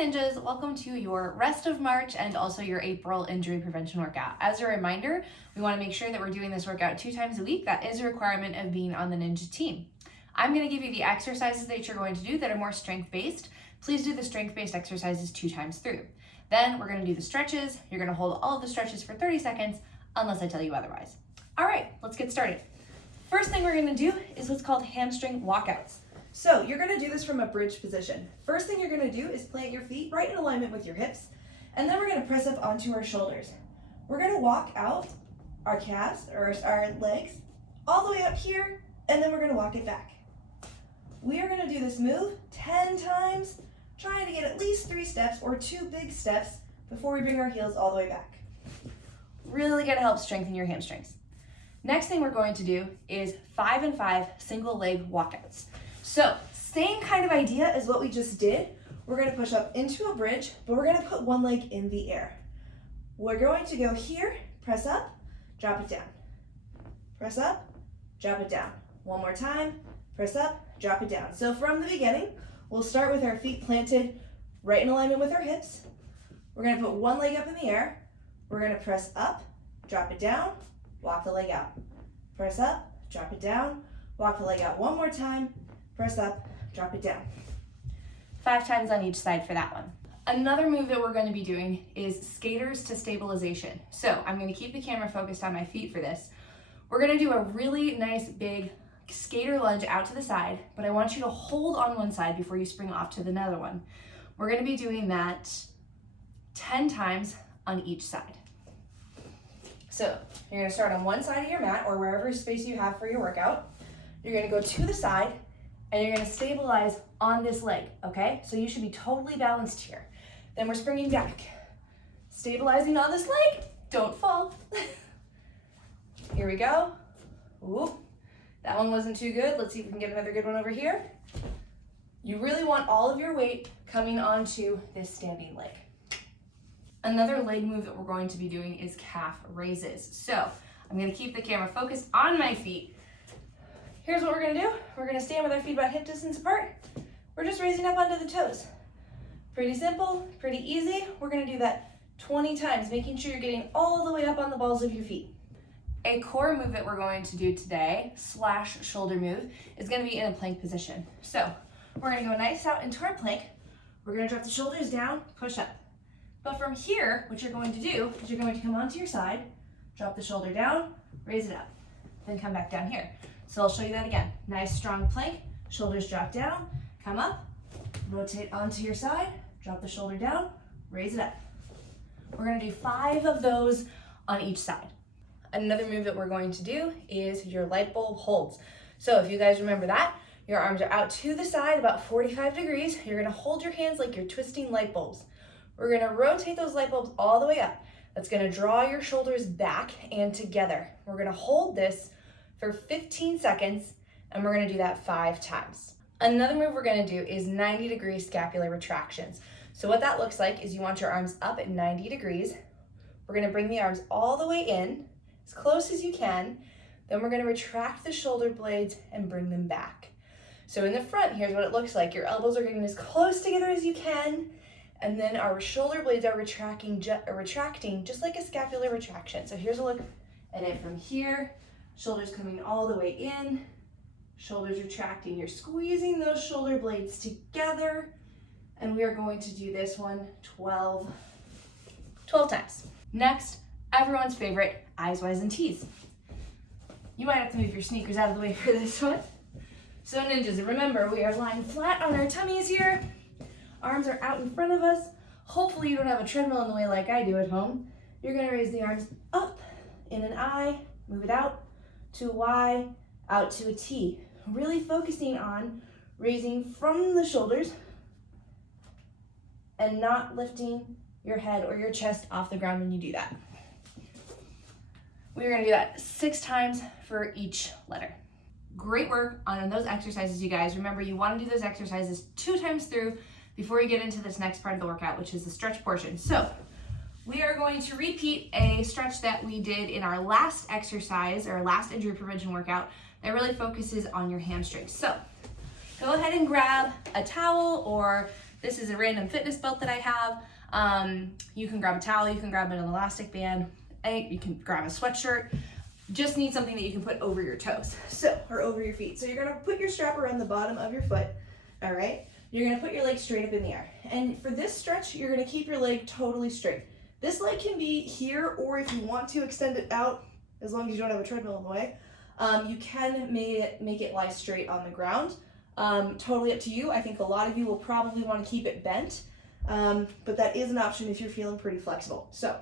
Ninjas, welcome to your rest of March and also your April injury prevention workout. As a reminder, we want to make sure that we're doing this workout 2 times a week. That is a requirement of being on the Ninja team. I'm going to give you the exercises that you're going to do that are more strength-based. Please do the strength-based exercises 2 times through. Then we're going to do the stretches. You're going to hold all of the stretches for 30 seconds unless I tell you otherwise. All right, let's get started. First thing we're going to do is what's called hamstring walkouts. So you're going to do this from a bridge position. First thing you're going to do is plant your feet right in alignment with your hips, and then we're going to press up onto our shoulders. We're going to walk out our calves or our legs all the way up here, and then we're going to walk it back. We are going to do this move 10 times, trying to get at least 3 steps or 2 big steps before we bring our heels all the way back. Really going to help strengthen your hamstrings. Next thing we're going to do is 5 and 5 single leg walkouts. So same kind of idea as what we just did. We're going to push up into a bridge, but we're going to put one leg in the air. We're going to go here, press up, drop it down. Press up, drop it down. One more time, press up, drop it down. So from the beginning, we'll start with our feet planted right in alignment with our hips. We're going to put one leg up in the air. We're going to press up, drop it down, walk the leg out. Press up, drop it down, walk the leg out one more time. Press up, drop it down. 5 times on each side for that one. Another move that we're going to be doing is skaters to stabilization. So I'm going to keep the camera focused on my feet for this. We're going to do a really nice big skater lunge out to the side, but I want you to hold on one side before you spring off to the other one. We're going to be doing that 10 times on each side. So you're going to start on one side of your mat or wherever space you have for your workout. You're going to go to the side, and you're going to stabilize on this leg, okay? So you should be totally balanced here. Then we're springing back. Stabilizing on this leg, don't fall. Here we go. Ooh, that one wasn't too good. Let's see if we can get another good one over here. You really want all of your weight coming onto this standing leg. Another leg move that we're going to be doing is calf raises. So I'm going to keep the camera focused on my feet. Here's what we're going to do. We're going to stand with our feet about hip distance apart. We're just raising up onto the toes. Pretty simple, pretty easy. We're going to do that 20 times, making sure you're getting all the way up on the balls of your feet. A core move that we're going to do today, / shoulder move, is going to be in a plank position. So we're going to go nice out into our plank. We're going to drop the shoulders down, push up. But from here, what you're going to do is you're going to come onto your side, drop the shoulder down, raise it up, then come back down here. So I'll show you that again. Nice strong plank, shoulders drop down, come up, rotate onto your side, drop the shoulder down, raise it up. We're going to do 5 of those on each side. Another move that we're going to do is your light bulb holds. So if you guys remember that, your arms are out to the side about 45 degrees. You're going to hold your hands like you're twisting light bulbs. We're going to rotate those light bulbs all the way up. That's going to draw your shoulders back and together. We're going to hold this for 15 seconds, and we're going to do that 5 times. Another move we're going to do is 90-degree scapular retractions. So what that looks like is you want your arms up at 90 degrees. We're going to bring the arms all the way in, as close as you can. Then we're going to retract the shoulder blades and bring them back. So in the front, here's what it looks like. Your elbows are getting as close together as you can, and then our shoulder blades are retracting just like a scapular retraction. So here's a look at it from here. Shoulders coming all the way in, shoulders retracting. You're squeezing those shoulder blades together, and we are going to do this one 12 times. Next, everyone's favorite, eyes, Y's, and T's. You might have to move your sneakers out of the way for this one. So ninjas, remember, we are lying flat on our tummies here. Arms are out in front of us. Hopefully you don't have a treadmill in the way like I do at home. You're going to raise the arms up in an I, move it out to a Y, out to a T. Really focusing on raising from the shoulders and not lifting your head or your chest off the ground when you do that. We're going to do that 6 times for each letter. Great work on those exercises, you guys. Remember, you want to do those exercises 2 times through before you get into this next part of the workout, which is the stretch portion. So we are going to repeat a stretch that we did in our last exercise, or last injury prevention workout, that really focuses on your hamstrings. So go ahead and grab a towel or This is a random fitness belt that I have. You can grab a towel, you can grab an elastic band, you can grab a sweatshirt. Just need something that you can put over your toes, or over your feet. So you're gonna put your strap around the bottom of your foot, all right? You're gonna put your leg straight up in the air. And for this stretch, you're gonna keep your leg totally straight. This leg can be here, or if you want to extend it out, as long as you don't have a treadmill in the way, you can make it lie straight on the ground. Totally up to you. I think a lot of you will probably wanna keep it bent, but that is an option if you're feeling pretty flexible. So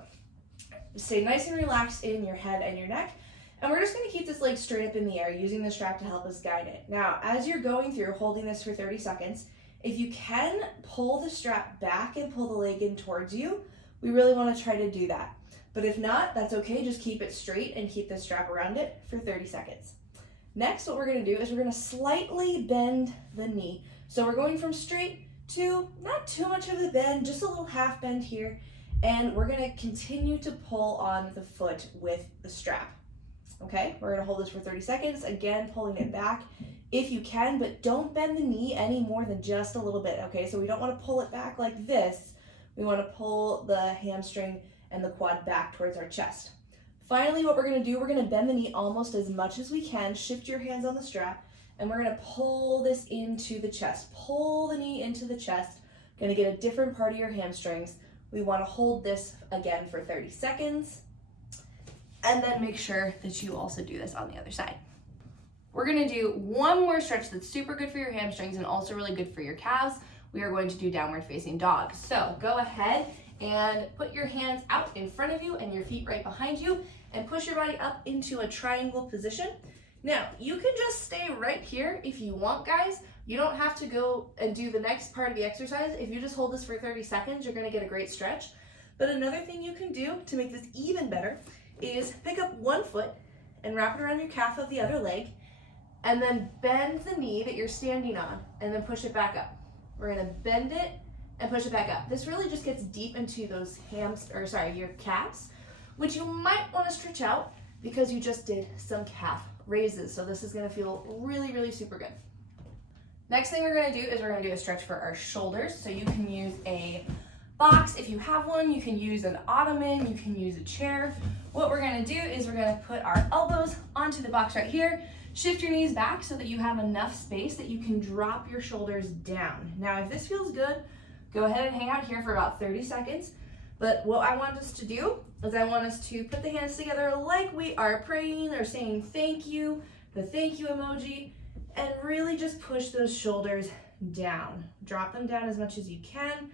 stay nice and relaxed in your head and your neck. And we're just gonna keep this leg straight up in the air using the strap to help us guide it. Now, as you're going through holding this for 30 seconds, if you can pull the strap back and pull the leg in towards you, we really wanna try to do that. But if not, that's okay, just keep it straight and keep the strap around it for 30 seconds. Next, what we're gonna do is we're gonna slightly bend the knee. So we're going from straight to not too much of a bend, just a little half bend here. And we're gonna continue to pull on the foot with the strap. Okay, we're gonna hold this for 30 seconds, again, pulling it back if you can, but don't bend the knee any more than just a little bit, okay? So we don't wanna pull it back like this. We wanna pull the hamstring and the quad back towards our chest. Finally, what we're gonna do, we're gonna bend the knee almost as much as we can, shift your hands on the strap, and we're gonna pull this into the chest. Pull the knee into the chest, gonna get a different part of your hamstrings. We wanna hold this again for 30 seconds. And then make sure that you also do this on the other side. We're gonna do one more stretch that's super good for your hamstrings and also really good for your calves. We are going to do downward facing dog. So go ahead and put your hands out in front of you and your feet right behind you and push your body up into a triangle position. Now, you can just stay right here if you want, guys. You don't have to go and do the next part of the exercise. If you just hold this for 30 seconds, you're gonna get a great stretch. But another thing you can do to make this even better is pick up one foot and wrap it around your calf of the other leg, and then bend the knee that you're standing on and then push it back up. We're gonna bend it and push it back up. This really just gets deep into those your calves, which you might wanna stretch out because you just did some calf raises. So this is gonna feel really, really super good. Next thing we're gonna do is we're gonna do a stretch for our shoulders. So you can use a box if you have one, you can use an ottoman, you can use a chair. What we're gonna do is we're gonna put our elbows onto the box right here, shift your knees back so that you have enough space that you can drop your shoulders down. Now, if this feels good, go ahead and hang out here for about 30 seconds. But what I want us to do is I want us to put the hands together like we are praying or saying thank you, the thank you emoji, and really just push those shoulders down. Drop them down as much as you can.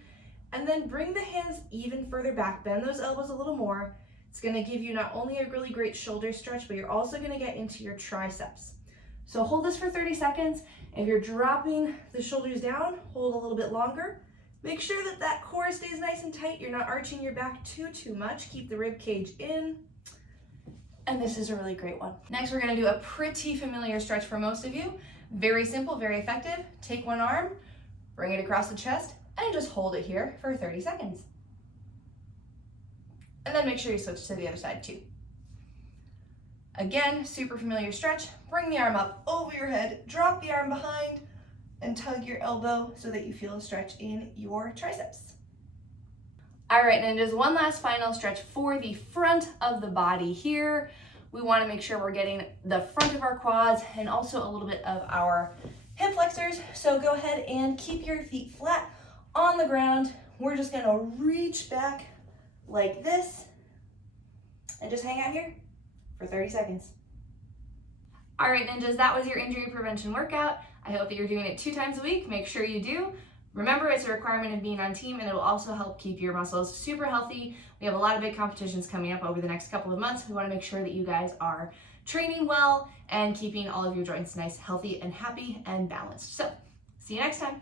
And then bring the hands even further back, bend those elbows a little more. It's gonna give you not only a really great shoulder stretch, but you're also gonna get into your triceps. So hold this for 30 seconds. If you're dropping the shoulders down, hold a little bit longer. Make sure that that core stays nice and tight. You're not arching your back too much. Keep the rib cage in. And this is a really great one. Next, we're gonna do a pretty familiar stretch for most of you. Very simple, very effective. Take one arm, bring it across the chest, and just hold it here for 30 seconds. And then make sure you switch to the other side too. Again, super familiar stretch. Bring the arm up over your head, drop the arm behind, and tug your elbow so that you feel a stretch in your triceps. All right, and just one last final stretch for the front of the body here. We wanna make sure we're getting the front of our quads and also a little bit of our hip flexors. So go ahead and keep your feet flat on the ground. We're just gonna reach back like this and just hang out here for 30 seconds. All right, ninjas, that was your injury prevention workout. I hope that you're doing it 2 times a week. Make sure you do. Remember, it's a requirement of being on team, and it will also help keep your muscles super healthy. We have a lot of big competitions coming up over the next couple of months. We wanna make sure that you guys are training well and keeping all of your joints nice, healthy, and happy and balanced. So, see you next time.